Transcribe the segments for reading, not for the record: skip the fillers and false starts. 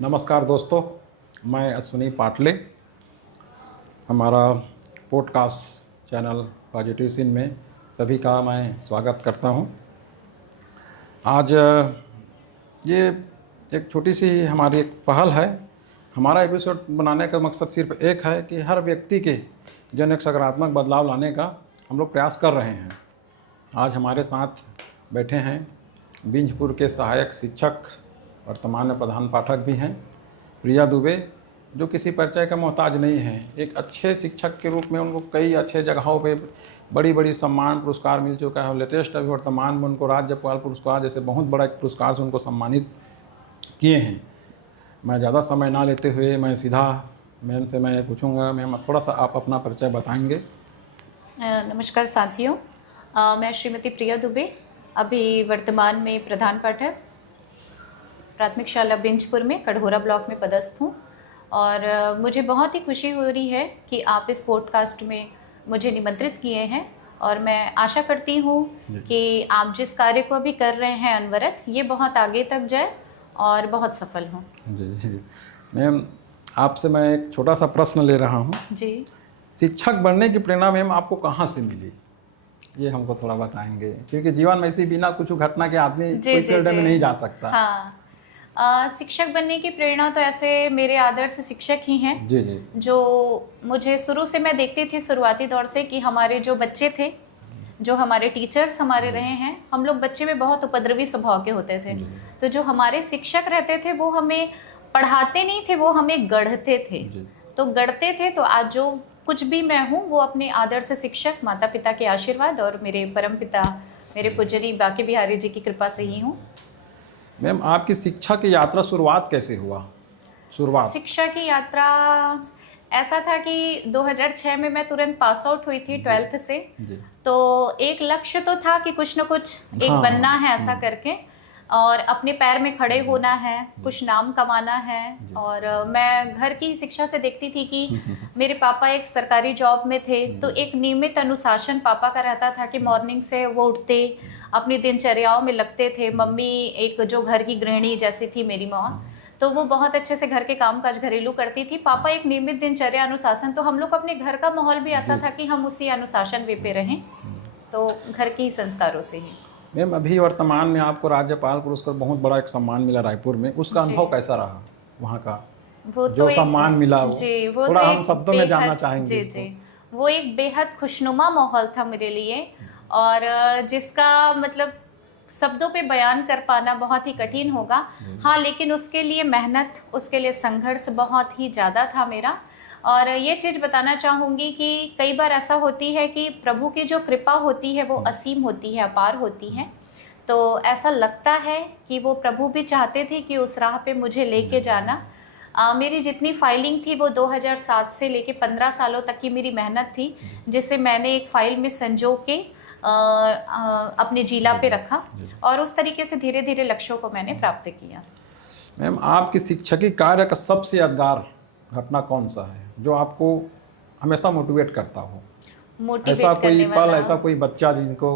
नमस्कार दोस्तों, मैं अश्विनी पाटले। हमारा पॉडकास्ट चैनल पॉजिटिव सीन में सभी का मैं स्वागत करता हूं। आज ये एक छोटी सी हमारी एक पहल है। हमारा एपिसोड बनाने का मकसद सिर्फ एक है कि हर व्यक्ति के जीवन एक सकारात्मक बदलाव लाने का हम लोग प्रयास कर रहे हैं। आज हमारे साथ बैठे हैं बिंजपुर के सहायक शिक्षक, वर्तमान में प्रधान पाठक भी हैं, प्रिया दुबे, जो किसी परिचय का मोहताज नहीं हैं। एक अच्छे शिक्षक के रूप में उनको कई अच्छे जगहों पे बड़ी बड़ी सम्मान पुरस्कार मिल चुका है। लेटेस्ट अभी वर्तमान में उनको राज्यपाल पुरस्कार जैसे बहुत बड़ा एक पुरस्कार से उनको सम्मानित किए हैं। मैं ज़्यादा समय ना लेते हुए मैं सीधा मैम से मैं पूछूंगा, मैम थोड़ा सा आप अपना परिचय बताएंगे। नमस्कार साथियों, मैं श्रीमती प्रिया दुबे, अभी वर्तमान में प्रधान पाठक प्राथमिक शाला बिंजपुर में कढ़ोरा ब्लॉक में पदस्थ हूँ। और मुझे बहुत ही खुशी हो रही है कि आप इस पॉडकास्ट में मुझे निमंत्रित किए हैं और मैं आशा करती हूँ कि आप जिस कार्य को अभी कर रहे हैं अनवरत, ये बहुत आगे तक जाए और बहुत सफल हों। जी जी मैम, आपसे मैं एक छोटा सा प्रश्न ले रहा हूँ। जी, शिक्षक बनने की प्रेरणा मैम आपको कहाँ से मिली, ये हमको थोड़ा बताएंगे, क्योंकि जीवन में इसी बिना कुछ घटना के आदमी कोई फील्ड में नहीं जा सकता। हाँ, शिक्षक बनने की प्रेरणा तो ऐसे मेरे आदर्श शिक्षक ही हैं। जी जी, जो मुझे शुरू से मैं देखती थी, शुरुआती दौर से, कि हमारे जो बच्चे थे, जो हमारे टीचर्स हमारे रहे हैं, हम लोग बच्चे में बहुत उपद्रवी स्वभाव के होते थे। तो जो हमारे शिक्षक रहते थे वो हमें पढ़ाते नहीं थे, वो हमें गढ़ते थे। तो गढ़ते थे। तो आज जो कुछ भी मैं हूँ वो अपने आदर्श शिक्षक, माता पिता के आशीर्वाद और मेरे परम पिता मेरे पूज्यनीय बांके बिहारी जी की कृपा से ही हूँ। मैम आपकी शिक्षा की यात्रा शुरुआत कैसे हुआ? शिक्षा की यात्रा ऐसा था कि 2006 में मैं तुरंत पास आउट हुई थी 12th से। तो एक लक्ष्य तो था कि कुछ न कुछ एक बनना है ऐसा करके, और अपने पैर में खड़े होना है, कुछ नाम कमाना है। और मैं घर की शिक्षा से देखती थी कि मेरे पापा एक सरकारी जॉब में थे, तो एक नियमित अनुशासन पापा का रहता था कि मॉर्निंग से वो उठते, अपनी दिनचर्याओं में लगते थे। मम्मी एक जो घर की गृहिणी जैसी थी मेरी माँ, तो वो बहुत अच्छे से घर के कामकाज घरेलू करती थी। पापा एक नियमित दिनचर्या अनुशासन, तो हम लोग अपने घर का माहौल भी ऐसा था कि हम उसी अनुशासन वे पे रहें, तो घर के ही संस्कारों से ही। मैम अभी वर्तमान में आपको राज्यपाल पुरस्कार बहुत बड़ा एक सम्मान मिला रायपुर में, उसका अनुभव कैसा रहा वहाँ का? वो जो तो सम्मान मिला वो थोड़ा हम शब्दों में जानना चाहेंगे। जी, वो एक बेहद खुशनुमा माहौल था मेरे लिए, और जिसका मतलब शब्दों पे बयान कर पाना बहुत ही कठिन होगा। हाँ, लेकिन उसके लिए मेहनत, उसके लिए संघर्ष बहुत ही ज़्यादा था मेरा। और ये चीज़ बताना चाहूँगी कि कई बार ऐसा होती है कि प्रभु की जो कृपा होती है वो असीम होती है, अपार होती है। तो ऐसा लगता है कि वो प्रभु भी चाहते थे कि उस राह पे मुझे लेके जाना। मेरी जितनी फाइलिंग थी वो 2007 से लेके 15 सालों तक की मेरी मेहनत थी, जिसे मैंने एक फ़ाइल में संजो के अपने जिला पे रखा, और उस तरीके से धीरे धीरे लक्ष्यों को मैंने प्राप्त किया। मैम आपकी शिक्षकी कार्य का सबसे यादगार घटना कौन सा है जो आपको हमेशा मोटिवेट करता हो? ऐसा कोई पल, ऐसा कोई बच्चा जिनको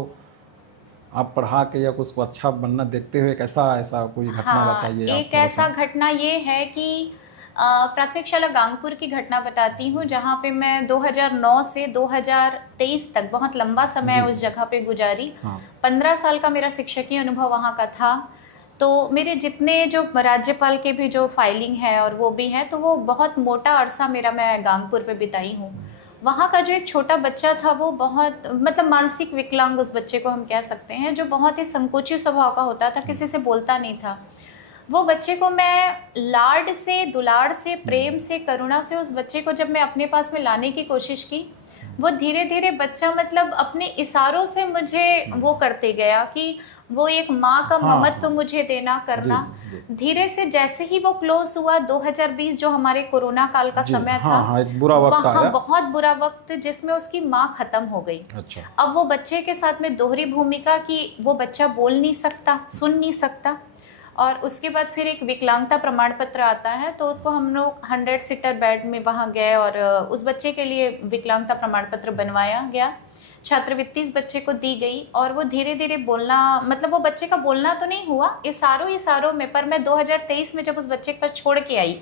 आप पढ़ा के या कुछ अच्छा बनना देखते हुए ऐसा कोई घटना बताइए। एक ऐसा घटना ये है कि प्राथमिक शाला गांगपुर की घटना बताती हूँ, जहाँ पे मैं 2009 से 2023 तक बहुत लंबा समय उस जगह पे गुजारी। 15 साल का मेरा शिक्षकीय अनुभव वहाँ का था। तो मेरे जितने जो राज्यपाल के भी जो फाइलिंग है और वो भी है, तो वो बहुत मोटा अरसा मेरा मैं गांगपुर पे बिताई हूँ। वहाँ का जो एक छोटा बच्चा था वो बहुत मतलब मानसिक विकलांग उस बच्चे को हम कह सकते हैं, जो बहुत ही संकोची स्वभाव का होता था, किसी से बोलता नहीं था। वो बच्चे को मैं लाड से, दुलार से, प्रेम से, करुणा से उस बच्चे को जब मैं अपने पास में लाने की कोशिश की, वो धीरे धीरे बच्चा मतलब अपने इशारों से मुझे वो करते गया कि वो एक माँ का ममत्व मुझे देना करना। धीरे से जैसे ही वो क्लोज हुआ, 2020 जो हमारे कोरोना काल का समय था, एक बुरा वक्त आया, बहुत बुरा वक्त, जिसमें उसकी माँ खत्म हो गई। अब वो बच्चे के साथ में दोहरी भूमिका कि वो बच्चा बोल नहीं सकता, सुन नहीं सकता, और उसके बाद फिर एक विकलांगता प्रमाण पत्र आता है। तो उसको हम लोग 100 सीटर बेड में वहाँ गए और उस बच्चे के लिए विकलांगता प्रमाण पत्र बनवाया गया, छात्रवृत्ति इस बच्चे को दी गई और वो धीरे धीरे बोलना, मतलब वो बच्चे का बोलना तो नहीं हुआ इशारों में, पर मैं 2023 में जब उस बच्चे के पास छोड़ के आई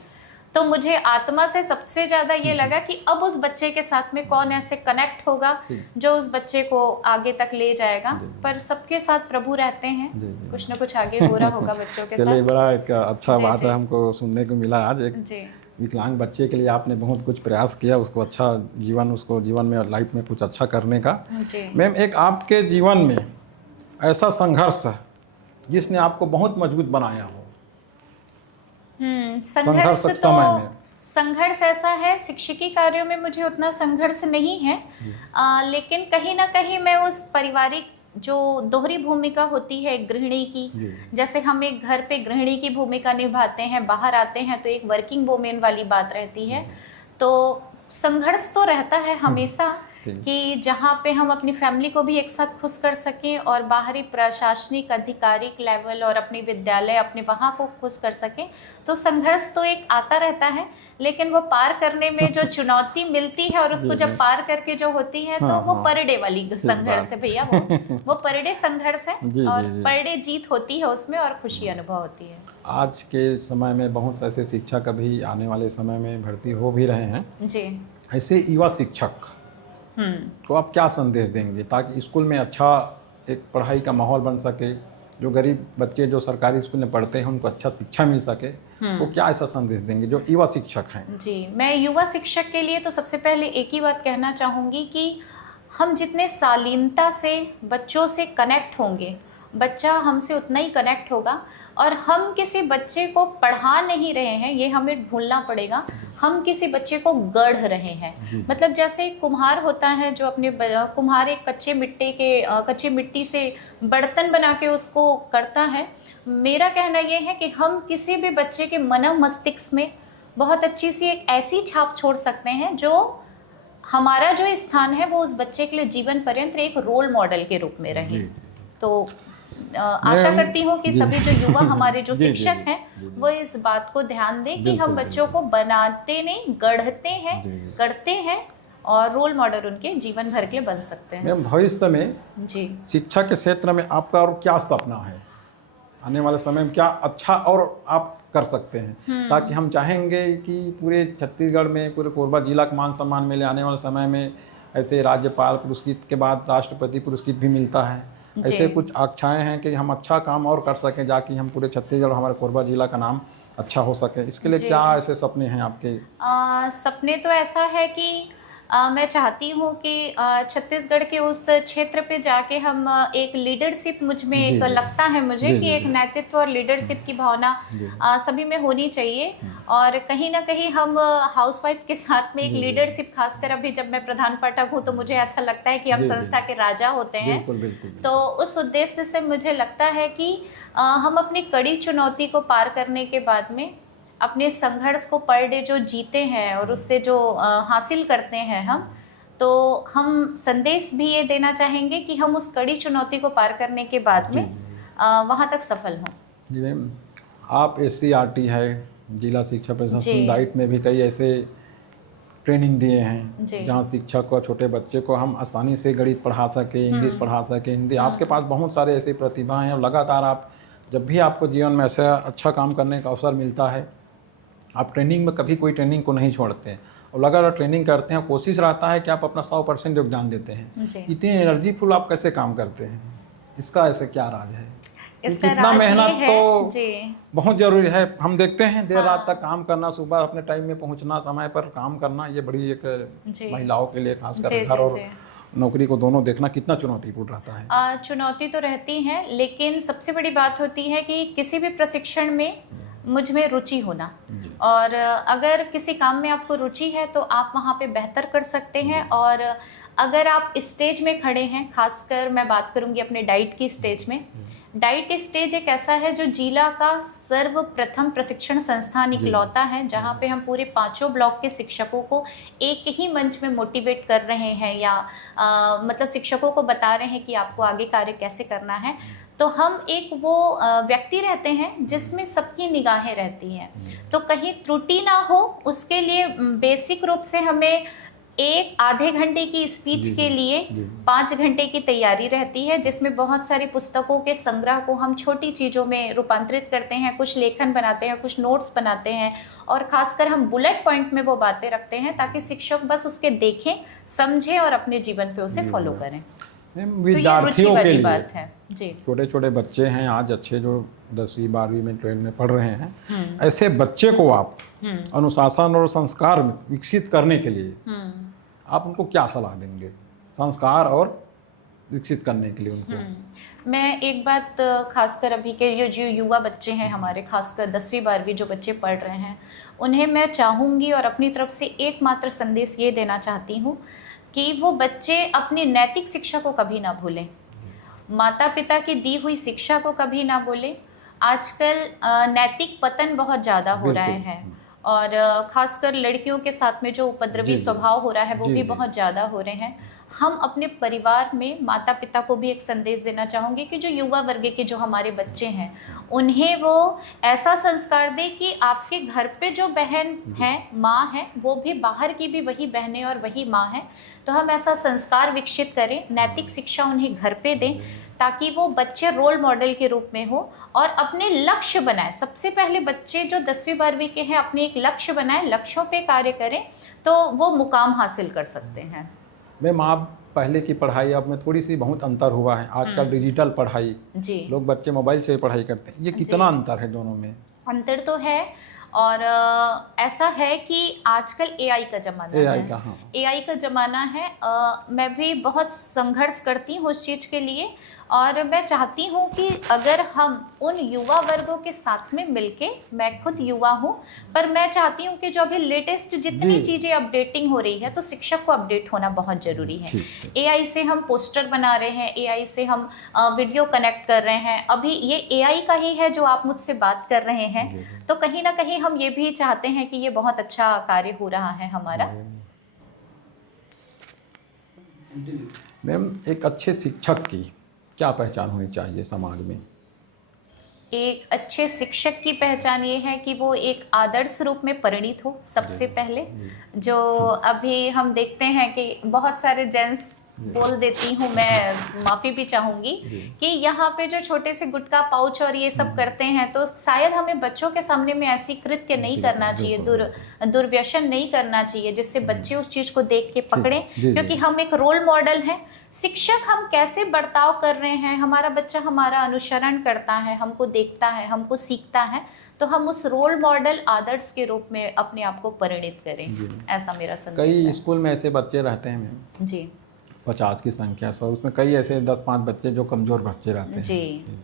तो मुझे आत्मा से सबसे ज़्यादा ये लगा कि अब उस बच्चे के साथ में कौन ऐसे कनेक्ट होगा जो उस बच्चे को आगे तक ले जाएगा। पर सबके साथ प्रभु रहते हैं, कुछ ना कुछ आगे हो रहा होगा बच्चों के साथ। चलिए, बड़ा एक अच्छा बात है हमको सुनने को मिला आज। एक विकलांग बच्चे के लिए आपने बहुत कुछ प्रयास किया, उसको अच्छा जीवन, उसको जीवन में लाइफ में कुछ अच्छा करने का। मैम, एक आपके जीवन में ऐसा संघर्ष है जिसने आपको बहुत मजबूत बनाया हो? संघर्ष तो संघर्ष ऐसा है, शिक्षकी कार्यों में मुझे उतना संघर्ष नहीं है, लेकिन कहीं ना कहीं मैं उस पारिवारिक जो दोहरी भूमिका होती है गृहिणी की, जैसे हम एक घर पे गृहिणी की भूमिका निभाते हैं, बाहर आते हैं तो एक वर्किंग वुमेन वाली बात रहती है, तो संघर्ष तो रहता है हमेशा कि जहाँ पे हम अपनी फैमिली को भी एक साथ खुश कर सकें और बाहरी प्रशासनिक आधिकारिक लेवल और अपनी विद्यालय अपने वहाँ को खुश कर सकें, तो संघर्ष तो एक आता रहता है, लेकिन वो पार करने में जो चुनौती मिलती है और उसको जब पार करके जो होती है तो वो पर डे वाली संघर्ष है भैया, वो पर डे संघर्ष है और पर डे जीत होती है उसमें और खुशी अनुभव होती है। आज के समय में बहुत से ऐसे शिक्षक अभी आने वाले समय में भर्ती हो भी रहे हैं जी, ऐसे युवा शिक्षक तो आप क्या संदेश देंगे ताकि स्कूल में अच्छा एक पढ़ाई का माहौल बन सके, जो गरीब बच्चे जो सरकारी स्कूल में पढ़ते हैं उनको अच्छा शिक्षा मिल सके, तो क्या ऐसा संदेश देंगे जो युवा शिक्षक हैं? जी, मैं युवा शिक्षक के लिए तो सबसे पहले एक ही बात कहना चाहूँगी कि हम जितने शालीनता से बच्चों से कनेक्ट होंगे, बच्चा हमसे उतना ही कनेक्ट होगा। और हम किसी बच्चे को पढ़ा नहीं रहे हैं, ये हमें भूलना पड़ेगा, हम किसी बच्चे को गढ़ रहे हैं। मतलब जैसे कुम्हार होता है जो अपने कुम्हार एक कच्चे मिट्टी से बर्तन बना के उसको करता है। मेरा कहना ये है कि हम किसी भी बच्चे के मन मस्तिष्क में बहुत अच्छी सी एक ऐसी छाप छोड़ सकते हैं जो हमारा जो स्थान है वो उस बच्चे के लिए जीवन पर्यंत एक रोल मॉडल के रूप में रहे। तो आशा करती हूँ कि सभी जो युवा हमारे जो शिक्षक हैं वो इस बात को ध्यान दें कि हम बच्चों को बनाते नहीं, गढ़ते हैं, करते हैं और रोल मॉडल उनके जीवन भर के लिए बन सकते हैं। मैम, भविष्य में जी शिक्षा के क्षेत्र में आपका और क्या सपना है? आने वाले समय में क्या अच्छा और आप कर सकते हैं ताकि हम चाहेंगे कि पूरे छत्तीसगढ़ में, पूरे कोरबा जिला का मान सम्मान मिले। आने वाले समय में ऐसे राज्यपाल पुरस्कृत के बाद राष्ट्रपति पुरस्कृत भी मिलता है, ऐसे कुछ आकांक्षाएं हैं कि हम अच्छा काम और कर सकें जाकि हम पूरे छत्तीसगढ़, हमारे कोरबा जिला का नाम अच्छा हो सके। इसके लिए क्या ऐसे सपने हैं आपके? सपने तो ऐसा है कि मैं चाहती हूँ कि छत्तीसगढ़ के उस क्षेत्र पे जाके हम एक लीडरशिप, मुझ में एक लगता है मुझे कि एक नेतृत्व और लीडरशिप की भावना सभी में होनी चाहिए। और कहीं ना कहीं हम हाउसवाइफ के साथ में एक लीडरशिप, खासकर अभी जब मैं प्रधान पाठक हूँ तो मुझे ऐसा लगता है कि हम संस्था के राजा होते हैं। तो उस उद्देश्य से मुझे लगता है कि हम अपनी कड़ी चुनौती को पार करने के बाद में अपने संघर्ष को पर डे जो जीते हैं और उससे जो हासिल करते हैं हम, तो हम संदेश भी ये देना चाहेंगे कि हम उस कड़ी चुनौती को पार करने के बाद में वहाँ तक सफल हों। जी मैम, आप SCRT है, जिला शिक्षा प्रशासन डाइट में भी कई ऐसे ट्रेनिंग दिए हैं जहाँ शिक्षक को, छोटे बच्चे को हम आसानी से गणित पढ़ा सके, इंग्लिश पढ़ा सके, हिंदी। आपके पास बहुत सारे ऐसे प्रतिभा हैं और लगातार आप जब भी आपको जीवन में ऐसा अच्छा काम करने का अवसर मिलता है, आप ट्रेनिंग में कभी कोई ट्रेनिंग को नहीं छोड़ते हैं और लगातार ट्रेनिंग करते हैं। कोशिश रहता है कि आप अपना 100% योगदान देते हैं। इतनी एनर्जीफुल आप कैसे काम करते हैं? इसका ऐसे क्या राज है? कितना मेहनत तो बहुत जरूरी है। हम देखते हैं देर रात तक काम करना, सुबह अपने टाइम में पहुंचना, समय पर काम करना, ये बड़ी एक महिलाओं के लिए खासकर घर और नौकरी को दोनों देखना कितना चुनौतीपूर्ण रहता है। चुनौती तो रहती है, लेकिन सबसे बड़ी बात होती है कि किसी भी प्रशिक्षण में मुझ में रुचि होना, और अगर किसी काम में आपको रुचि है तो आप वहाँ पे बेहतर कर सकते हैं। और अगर आप स्टेज में खड़े हैं, खासकर मैं बात करूँगी अपने डाइट की स्टेज में। डाइट स्टेज एक ऐसा है जो जिला का सर्वप्रथम प्रशिक्षण संस्थान इकलौता है जहाँ पे हम पूरे 5 ब्लॉक के शिक्षकों को एक ही मंच में मोटिवेट कर रहे हैं, या मतलब शिक्षकों को बता रहे हैं कि आपको आगे कार्य कैसे करना है। तो हम एक वो व्यक्ति रहते हैं जिसमें सबकी निगाहें रहती हैं, तो कहीं त्रुटि ना हो उसके लिए बेसिक रूप से हमें एक आधे घंटे की स्पीच जी, के जी, लिए जी। 5 घंटे की तैयारी रहती है, जिसमें बहुत सारी पुस्तकों के संग्रह को हम छोटी चीज़ों में रूपांतरित करते हैं, कुछ लेखन बनाते हैं, कुछ नोट्स बनाते हैं और खासकर हम बुलेट पॉइंट में वो बातें रखते हैं ताकि शिक्षक बस उसके देखें, समझें और अपने जीवन पे उसे जी, फॉलो जी। करें। मैम, तो ये रुचि विद्यार्थियों के वाली लिए बात है। जी। छोटे छोटे बच्चे हैं आज अच्छे जो 10वीं 12वीं में 12 में पढ़ रहे हैं, हुँ, ऐसे बच्चे को आप हुँ, अनुशासन और संस्कार विकसित करने के लिए हुँ, आप उनको क्या सलाह देंगे? संस्कार और विकसित करने के लिए उनको। मैं एक बात खासकर अभी के ये जो युवा बच्चे हैं हमारे, खासकर 10वीं 12वीं जो बच्चे पढ़ रहे हैं, उन्हें मैं चाहूँगी और अपनी तरफ से एकमात्र संदेश ये देना चाहती हूँ कि वो बच्चे अपनी नैतिक शिक्षा को कभी ना भूलें। माता-पिता की दी हुई शिक्षा को कभी ना भूलें। आजकल नैतिक पतन बहुत ज़्यादा हो रहे बिल्कुल। हैं और ख़ासकर लड़कियों के साथ में जो उपद्रवी जी, जी। स्वभाव हो रहा है, वो जी, भी जी। बहुत ज़्यादा हो रहे हैं। हम अपने परिवार में माता-पिता को भी एक संदेश देना चाहूँगी कि जो युवा वर्ग के जो हमारे बच्चे हैं, उन्हें वो ऐसा संस्कार दें कि आपके घर पे जो बहन है, माँ है, वो भी बाहर की भी वही बहनें और वही माँ है। तो हम ऐसा संस्कार विकसित करें, नैतिक शिक्षा उन्हें घर पे दें, ताकि वो बच्चे रोल मॉडल के रूप में हो और अपने लक्ष्य बनाएं। सबसे पहले बच्चे जो 10वीं 12वीं के हैं अपने एक लक्ष्य बनाएं, लक्ष्यों पे कार्य करें तो वो मुकाम हासिल कर सकते हैं। मैम, आप पहले की पढ़ाई अब में थोड़ी सी बहुत अंतर हुआ है। आजकल डिजिटल पढ़ाई, जी, लोग बच्चे मोबाइल से पढ़ाई करते हैं। ये जी। कितना अंतर है दोनों में? अंतर तो है और ऐसा है कि आजकल एआई का ज़माना एआई है। का, हाँ। एआई का ज़माना है। मैं भी बहुत संघर्ष करती हूँ उस चीज़ के लिए और मैं चाहती हूँ कि अगर हम उन युवा वर्गों के साथ में मिलके, मैं खुद युवा हूँ, पर मैं चाहती हूँ कि जो अभी लेटेस्ट जितनी जी। चीज़ें अपडेटिंग हो रही है, तो शिक्षक को अपडेट होना बहुत ज़रूरी है। ठीक, ठीक। एआई से हम पोस्टर बना रहे हैं, एआई से हम वीडियो कनेक्ट कर रहे हैं। अभी ये एआई का ही है जो आप मुझसे बात कर रहे हैं, जी, जी। तो कहीं न कहीं हम ये भी चाहते हैं कि ये बहुत अच्छा कार्य हो रहा है हमारा। मैम, एक अच्छे शिक्षक की क्या पहचान होनी चाहिए समाज में? एक अच्छे शिक्षक की पहचान ये है कि वो एक आदर्श रूप में परिणित हो सबसे पहले। जो अभी हम देखते हैं कि बहुत सारे जेंट्स, बोल देती हूँ मैं, माफ़ी भी चाहूँगी कि यहाँ पे जो छोटे से गुटखा पाउच और ये सब करते हैं, तो शायद हमें बच्चों के सामने में ऐसी कृत्य नहीं करना चाहिए, दुर्व्यसन नहीं करना चाहिए जिससे बच्चे उस चीज़ को देख के पकड़ें, जी, क्योंकि जी। हम एक रोल मॉडल हैं। शिक्षक हम कैसे बर्ताव कर रहे हैं, हमारा बच्चा हमारा अनुसरण करता है, हमको देखता है, हमको सीखता है, तो हम उस रोल मॉडल आदर्श के रूप में अपने आप को परिणित करें। ऐसा मेरा संदेश कई है। स्कूल में ऐसे बच्चे रहते हैं मैम, जी 50 की संख्या 100, उसमें कई ऐसे 10-5 बच्चे जो कमज़ोर बच्चे रहते हैं। जी।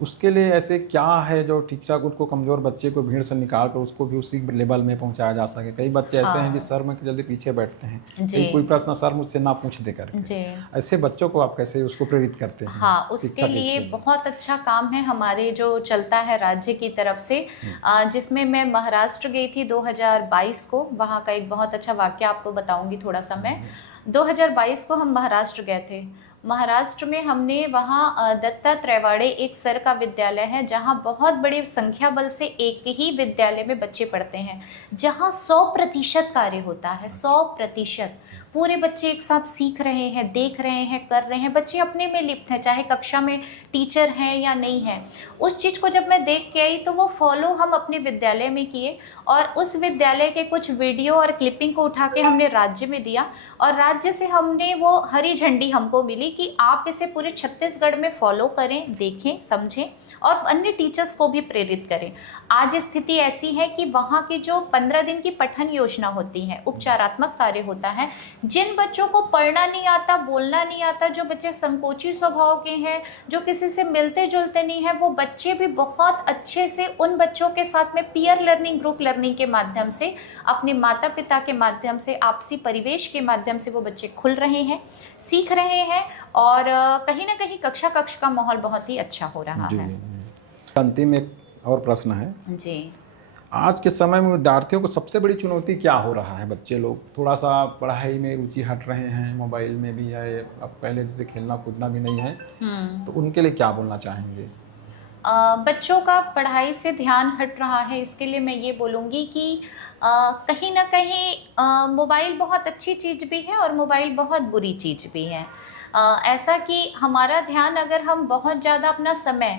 उसके लिए ऐसे क्या है जो ठीक ठाक उसको कमज़ोर बच्चे को भीड़ से निकाल कर उसको भी उसी लेवल में पहुंचाया जा सके? कई बच्चे ऐसे हैं जिस सर में जल्दी पीछे बैठते हैं, जी। कोई प्रश्न सर मुझसे ना पूछ दे करके। जी। ऐसे बच्चों को आप कैसे उसको प्रेरित करते हैं? हाँ, उसके शिक्षा के लिए लिए। बहुत अच्छा काम है हमारे जो चलता है राज्य की तरफ से, जिसमें मैं महाराष्ट्र गई थी 2022 को। वहाँ का एक बहुत अच्छा वाक़या आपको बताऊँगी थोड़ा सा मैं। 2022 को हम महाराष्ट्र गए थे। महाराष्ट्र में हमने वहाँ दत्तात्रेयवाड़े एक सर का विद्यालय है, जहाँ बहुत बड़ी संख्या बल से एक ही विद्यालय में बच्चे पढ़ते हैं, जहाँ 100% कार्य होता है, 100%। पूरे बच्चे एक साथ सीख रहे हैं, देख रहे हैं, कर रहे हैं, बच्चे अपने में लिप्त हैं, चाहे कक्षा में टीचर हैं या नहीं है। उस चीज़ को जब मैं देख के आई तो वो फॉलो हम अपने विद्यालय में किए और उस विद्यालय के कुछ वीडियो और क्लिपिंग को उठा के हमने राज्य में दिया और राज्य से हमने वो हरी झंडी हमको मिली कि आप इसे पूरे छत्तीसगढ़ में फॉलो करें, देखें, समझें और अन्य टीचर्स को भी प्रेरित करें। आज स्थिति ऐसी है कि वहाँ की जो 15 दिन की पठन योजना होती है, उपचारात्मक कार्य होता है, जिन बच्चों को पढ़ना नहीं आता, बोलना नहीं आता, जो बच्चे संकोची स्वभाव के हैं, जो किसी से मिलते जुलते नहीं हैं, वो बच्चे भी बहुत अच्छे से उन बच्चों के साथ में पीयर लर्निंग, ग्रुप लर्निंग के माध्यम से, अपने माता पिता के माध्यम से, आपसी परिवेश के माध्यम से वो बच्चे खुल रहे हैं, सीख रहे हैं और कहीं ना कहीं कक्षा कक्ष का माहौल बहुत ही अच्छा हो रहा है। अंतिम एक और प्रश्न है जी। आज के समय में विद्यार्थियों को सबसे बड़ी चुनौती क्या हो रहा है? बच्चे लोग थोड़ा सा पढ़ाई में रुचि हट रहे हैं, मोबाइल में भी है, अब पहले जैसे खेलना कूदना भी नहीं है, तो उनके लिए क्या बोलना चाहेंगे? बच्चों का पढ़ाई से ध्यान हट रहा है, इसके लिए मैं ये बोलूँगी कि कहीं ना कहीं मोबाइल बहुत अच्छी चीज़ भी है और मोबाइल बहुत बुरी चीज़ भी है। ऐसा कि हमारा ध्यान अगर हम बहुत ज़्यादा अपना समय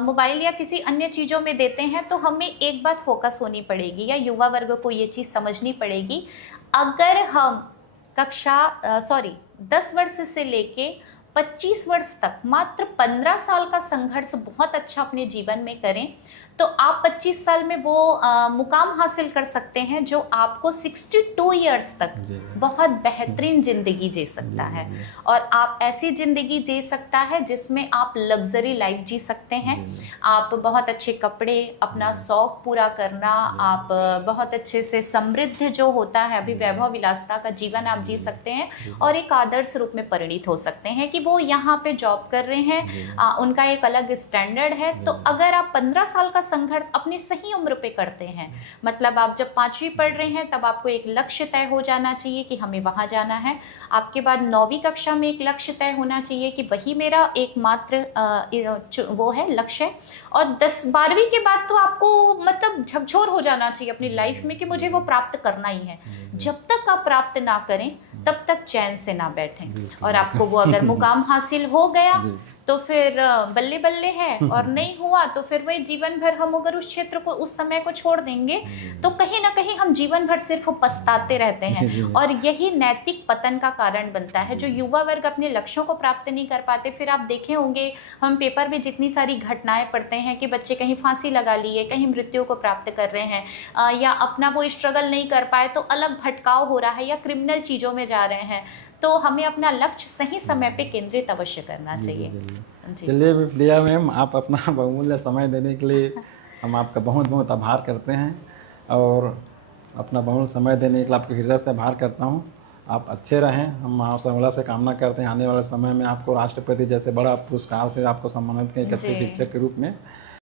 मोबाइल या किसी अन्य चीज़ों में देते हैं तो हमें एक बात फोकस होनी पड़ेगी, या युवा वर्ग को ये चीज़ समझनी पड़ेगी। अगर हम 10 वर्ष से लेके 25 वर्ष तक मात्र 15 साल का संघर्ष बहुत अच्छा अपने जीवन में करें तो आप 25 साल में वो मुकाम हासिल कर सकते हैं जो आपको 62 इयर्स तक बहुत बेहतरीन ज़िंदगी जी सकता है। और आप ऐसी ज़िंदगी जी सकता है जिसमें आप लग्जरी लाइफ जी सकते हैं, आप बहुत अच्छे कपड़े, अपना शौक पूरा करना, आप बहुत अच्छे से समृद्ध जो होता है अभी वैभव विलासता का जीवन आप जी सकते हैं और एक आदर्श रूप में परिणित हो सकते हैं कि वो यहाँ पे जॉब कर रहे हैं, उनका एक अलग स्टैंडर्ड है। तो अगर आप 15 साल का संघर्ष अपनी सही उम्र पे करते हैं, मतलब आप जब 5वीं पढ़ रहे हैं तब आपको एक लक्ष्य तय हो जाना चाहिए कि हमें वहाँ जाना है, आपके बाद 9वीं कक्षा में एक लक्ष्य तय होना चाहिए कि वही मेरा एकमात्र वो है लक्ष्य है, और 10-12वीं के बाद तो आपको मतलब झकझोर हो जाना चाहिए अपनी लाइफ में कि मुझे वो प्राप्त करना ही है। जब तक आप प्राप्त ना करें तब तक चैन से ना बैठें, और आपको वो अगर मुकाम हासिल हो गया तो फिर बल्ले बल्ले है, और नहीं हुआ तो फिर वही जीवन भर हम अगर उस क्षेत्र को, उस समय को छोड़ देंगे तो कहीं ना कहीं हम जीवन भर सिर्फ पछताते रहते हैं, और यही नैतिक पतन का कारण बनता है। जो युवा वर्ग अपने लक्ष्यों को प्राप्त नहीं कर पाते, फिर आप देखे होंगे हम पेपर में जितनी सारी घटनाएं पढ़ते हैं कि बच्चे कहीं फांसी लगा लिए, कहीं मृत्यु को प्राप्त कर रहे हैं, या अपना वो स्ट्रगल नहीं कर पाए तो अलग भटकाव हो रहा है या क्रिमिनल चीज़ों में जा रहे हैं। तो हमें अपना लक्ष्य सही समय पे केंद्रित अवश्य करना चाहिए। चलिए प्रिया मैम, आप अपना बहुमूल्य समय देने के लिए हम आपका बहुत बहुत आभार करते हैं, और अपना बहुमूल्य समय देने के लिए आपके हृदय से आभार करता हूं। आप अच्छे रहें, हम मां से कामना करते हैं आने वाले समय में आपको राष्ट्रपति जैसे बड़ा पुरस्कार से आपको सम्मानित करें एक अच्छे शिक्षक के रूप में।